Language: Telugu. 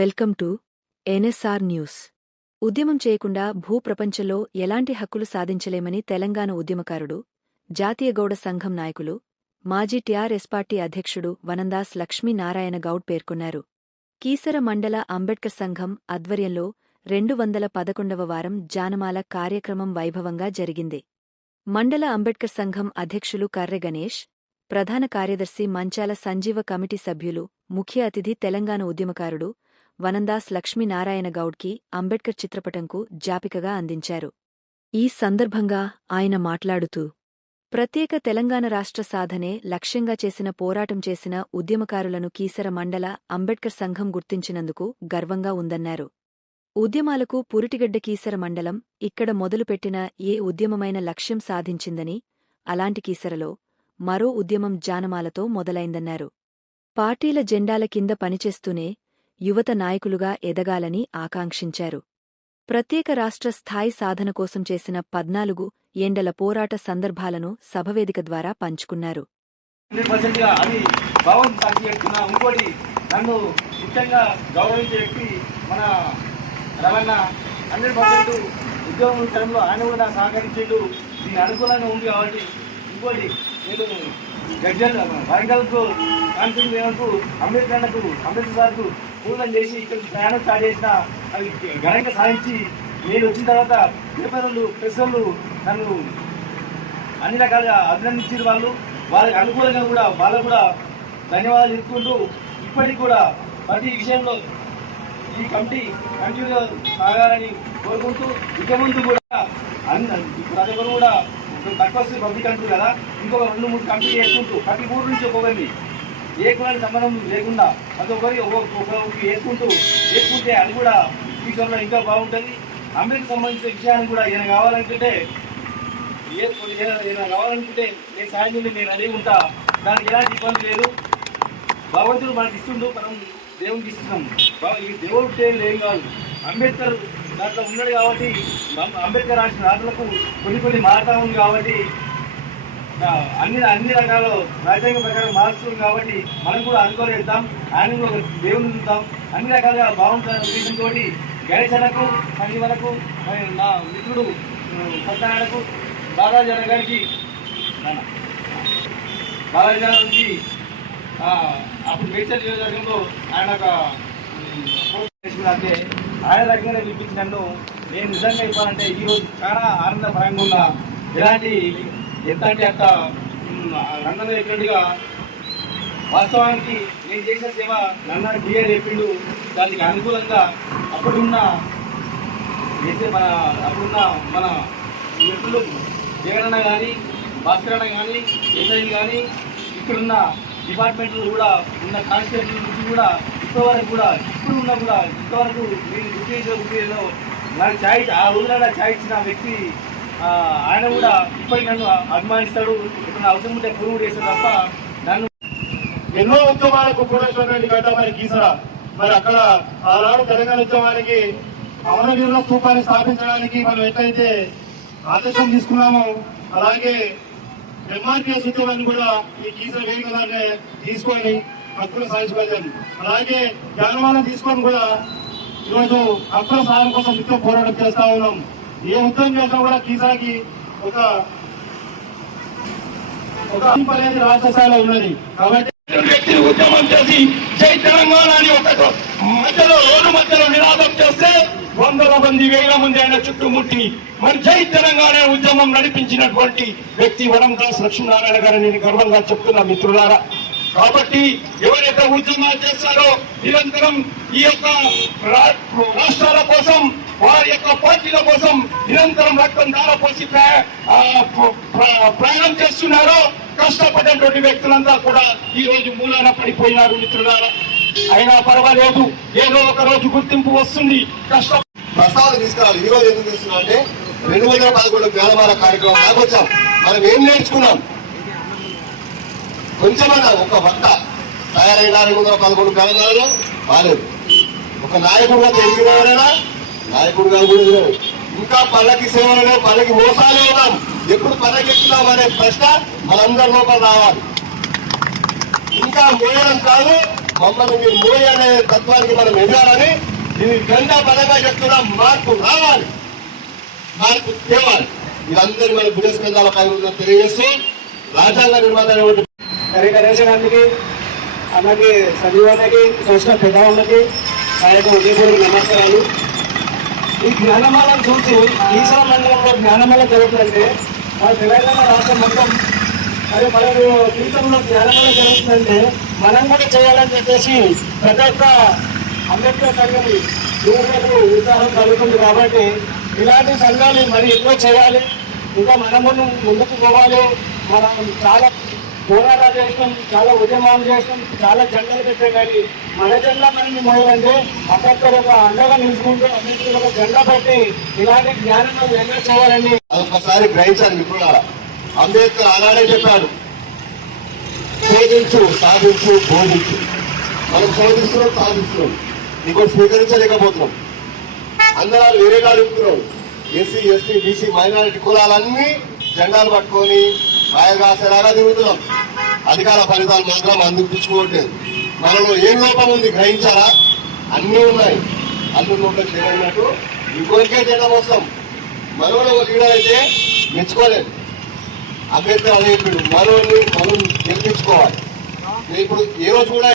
Welcome to NSR news. ఉద్యమం చేయకుండా భూప్రపంచంలో ఎలాంటి హక్కులు సాధించలేమని తెలంగాణ ఉద్యమకారుడు, జాతీయ గౌడ సంఘం నాయకులు, మాజీ టీఆర్ఎస్ పార్టీ అధ్యక్షుడు వనందాస్ లక్ష్మీనారాయణ గౌడ్ పేర్కొన్నారు. కీసర మండల అంబేడ్కర్ సంఘం ఆధ్వర్యంలో 211వ వారం జానమాల కార్యక్రమం వైభవంగా జరిగింది. మండల అంబేడ్కర్ సంఘం అధ్యక్షులు కర్రె గణేష్, ప్రధాన కార్యదర్శి మంచాల సంజీవ కమిటీ సభ్యులు, ముఖ్య అతిథి తెలంగాణ ఉద్యమకారుడు వనందాస్ లక్ష్మీనారాయణ గౌడ్కి అంబేడ్కర్ చిత్రపటంకు జాపికగా అందించారు. ఈ సందర్భంగా ఆయన మాట్లాడుతూ, ప్రత్యేక తెలంగాణ రాష్ట్ర సాధనే లక్ష్యంగా చేసిన పోరాటం చేసిన ఉద్యమకారులను కీసర మండల అంబేడ్కర్ సంఘం గుర్తించినందుకు గర్వంగా ఉందన్నారు. ఉద్యమాలకు పురిటిగడ్డ కీసర మండలం ఇక్కడ మొదలుపెట్టిన ఏ ఉద్యమమైన లక్ష్యం సాధించిందని, అలాంటి కీసరలో మరో ఉద్యమం జానమాలతో మొదలైందన్నారు. పార్టీల జెండాల కింద పనిచేస్తూనే యువత నాయకులుగా ఎదగాలని ఆకాంక్షించారు. ప్రత్యేక రాష్ట్ర స్థాయి సాధన కోసం చేసిన 14 ఏండల పోరాట సందర్భాలను సభవేదిక ద్వారా పంచుకున్నారు. వరంగల్కు అంబేద్కర్ సార్కు పూజలు చేసి ఇక్కడ ప్రయాణం స్టార్ట్ చేసిన అవి ఘనంగా సాధించి నేను వచ్చిన తర్వాత పేపర్లు ప్రెస్లు నన్ను అన్ని రకాలుగా అభినందించిన వాళ్ళకి అనుకూలంగా కూడా వాళ్ళకు కూడా ధన్యవాదాలు చెప్పుకుంటూ ఇప్పటికి కూడా ప్రతి విషయంలో ఈ కమిటీ కంటిన్యూగా సాగాలని కోరుకుంటూ ఇక ముందు కూడా ప్రతి ఒక్కరు కూడా తక్కువ పబ్లిక్ అంటారు కదా, ఇంకొక 2-3 కమిటీ చేసుకుంటూ ప్రతి ఊరు నుంచి ఒక్కొక్కరిని ఏ కులానికి సంబంధం లేకుండా ప్రతి ఒక్కరికి చేసుకుంటే అది కూడా ఫ్యూచర్లో ఇంకా బాగుంటుంది. అంబేద్కర్ సంబంధించిన విషయాన్ని కూడా ఈయన కావాలనుకుంటే నేను సాయం చేసి నేను అదే ఉంటా, దానికి ఎలాంటి ఇబ్బంది లేదు. భగవంతుడు మనకి ఇస్తుండు, మనం దేవునికి ఇస్తున్నాం. ఈ దేవుడు ఏం కాదు, అంబేద్కర్ దాంట్లో ఉన్నాడు కాబట్టి అంబేద్కర్ రాసిన రాతలకు కొన్ని మారుతా ఉంది కాబట్టి అన్ని రకాల రాజ్యాంగ ప్రకారం మారుస్తుంది కాబట్టి మనం కూడా అనుకోలేద్దాం, ఆయన కూడా ఒక దేవుని చూద్దాం, అన్ని రకాలుగా బాగుంటుంది ఉద్దేశంతో గణేశనకు సంజీవనకు నా మిత్రుడు సత్యనారాయణకు బాలాజీ గారికి నుంచి అప్పుడు మేడ్చల్ నియోజకవర్గంలో ఆయన అంటే ఆయన రకంగా పిలిపించి నన్ను నేను నిజంగా ఇవ్వాలంటే ఈరోజు చాలా ఆనందపరంగా ఉన్నా. ఎలాంటి ఎంత అంటే అంత నందన చెప్పినట్టుగా వాస్తవానికి నేను చేసిన సేవ నన్న క్లియర్ చెప్పిండు. దానికి అనుకూలంగా అప్పుడున్న మన మిత్రులు జగనన్న కానీ, భాస్కర్ అన్న కానీ, ఎస్ఐ కానీ, ఇక్కడున్న డిపార్ట్మెంట్లు కూడా ఉన్న కానిస్టేబుల్ నుంచి కూడా ఇంతవరకు కూడా ఇంతవరకు నేను గుర్తించలో నాకు ఛాయ్ ఆ రోజున ఛాయ్ ఇచ్చిన వ్యక్తి ఆయన కూడా ఇప్పటికి నన్ను అభిమానిస్తాడు. ఇప్పుడు నా అవసరం ఉంటే పురుగు చేస్తాడు తప్ప నన్ను ఎన్నో ఉద్యమాలకు పూర్వటువంటి గడ్డ మరి కీసర. మరి అక్కడ ఆనాడు తెలంగాణ ఉద్యమానికి అమరవీరుల స్థూపాన్ని స్థాపించడానికి మనం ఎట్లయితే ఆదేశం తీసుకున్నామో అలాగే ఎంఆర్పిఎస్ ఉద్యమాన్ని కూడా ఈ కీసర వేదికలానే తీసుకొని హక్కులు సాధించుకోవాలి. అలాగే జ్ఞానమానం తీసుకొని కూడా ఈరోజు హక్కుల సాధన కోసం నిత్యం పోరాటం చేస్తా ఉన్నాం. ఏ ఉద్యమం చేసినా కూడా కీసరకి ఒక అనేది రాష్ట్ర స్థాయిలో ఉన్నది. కాబట్టి వ్యక్తి ఉద్యమం చేసి జై తెలంగాణ అని ఒక రోడ్డు మధ్యలో నినాదం చేస్తే 100 మంది 1000 మంది ఆయన చుట్టుముట్టి మరి జై తెలంగాణ ఉద్యమం నడిపించినటువంటి వ్యక్తి వనందాస్ లక్ష్మీనారాయణ గారు నేను గర్వంగా చెప్తున్నా మిత్రులారా. కాబట్టి ఎవరైతే ఉద్యమాలు చేస్తారో నిరంతరం ఈ యొక్క రాష్ట్రాల కోసం, వారి యొక్క పార్టీల కోసం నిరంతరం రక్తం దారపోసి ప్రయాణం చేస్తున్నారో కష్టపడేటువంటి వ్యక్తులంతా కూడా ఈ రోజు మూలాన పడిపోయినారు మిత్రులారా. అయినా పర్వాలేదు, ఏదో ఒక రోజు గుర్తింపు వస్తుంది. ప్రసాదం తీసుకురావాలి. ఈ రోజు ఎందుకు తీసుకున్నా అంటే 211 జ్ఞానమాల కార్యక్రమం నాకు వచ్చాం. మనం ఏం నేర్చుకున్నాం? కొంచెమన్నా ఒక భర్త తయారైన 211 జ్ఞానమాలలో బాలేదు. ఒక నాయకుడుగా తెలిసినవాడైనా నాయకుడుగా కూడా ఇంకా పల్లకి సేవలు, పల్లకి మోసాలే ఉన్నాం. ఎప్పుడు పల్లకి ఎక్కుతాం అనే ప్రశ్న మనందరి లోపల రావాలి. ఇంకా మోయడం కాదు, మమ్మల్ని మీరు మోయి అనే తత్వానికి మనం ఎదగాలని ఇది జెండా బలంగా చెప్తున్నాం. మార్పు రావాలి, మార్పు తేవాలి. ఇదందరూ మన బుధస్కంధాల పై ఉందని తెలియజేస్తూ రాజ్యాంగ నిర్మాణ గణేశానికి అన్నకి సంజీవానికి చూసిన పెద్దవాళ్ళకి ఆయన ఉదయపూర్వక నమస్కారాలు. ఈ జ్ఞానమాలను చూసి ఈశ్వర మండలంలో జ్ఞానమాల జరుగుతుందంటే మన తెలంగాణ రాష్ట్రం మొత్తం అదే మనకు ఈశ్వరంలో జ్ఞానమాల జరుగుతుందంటే మనం కూడా చేయాలని చెప్పేసి ప్రతి ఒక్క అంబేద్కర్ సంఘం యువకులకు ఉత్సాహం కలుగుతుంది. కాబట్టి ఇలాంటి సంఘాలు మరి ఎక్కువ చేయాలి, ఇంకా మనం ముందుకు పోవాలి. మనం చాలా పోరాటాలు చేస్తాం, చాలా ఉద్యమాలు చేస్తాం, చాలా జెండాలు పెట్టాం. కానీ మన జెండా మనల్ని మోయాలంటే అంబేద్కర్ ఒక అండగా నిలుచుకుంటూ అంబేద్కర్ ఒక జెండా పెట్టి ఇలాంటి జ్ఞానం ఎన్నో చేయాలని ఒక్కసారి గ్రహించాలి మిత్రులారా. అంబేద్కర్ అలానే చెప్పాడు, శోధించు, సాధించు, బోధించు. మనం శోధిస్తున్నాం, సాధిస్తున్నాం, ఇంకోటి స్వీకరించలేకపోతున్నాం. అందరూ వేరేగా అడుగుతున్నాం. ఎస్సీ, ఎస్టీ, బీసీ, మైనారిటీ కులాలన్నీ జెండాలు పట్టుకొని బాయగాసేలాగా తిరుగుతున్నాం. అధికార ఫలితాలు మాత్రం అందుకు తెచ్చుకోవట్లేదు. మనలో ఏం లోపం ఉంది గ్రహించారా? అన్నీ ఉన్నాయి. అల్లు లోపల చేయనట్టు ఇంకోరికే జెండా వస్తాం. మనలో ఒక లీడర్ అయితే మెచ్చుకోలేదు. అంబేద్కర్ అనే ఇప్పుడు మనల్ని మనం గెలిపించుకోవాలి. ఇప్పుడు ఏ రోజు కూడా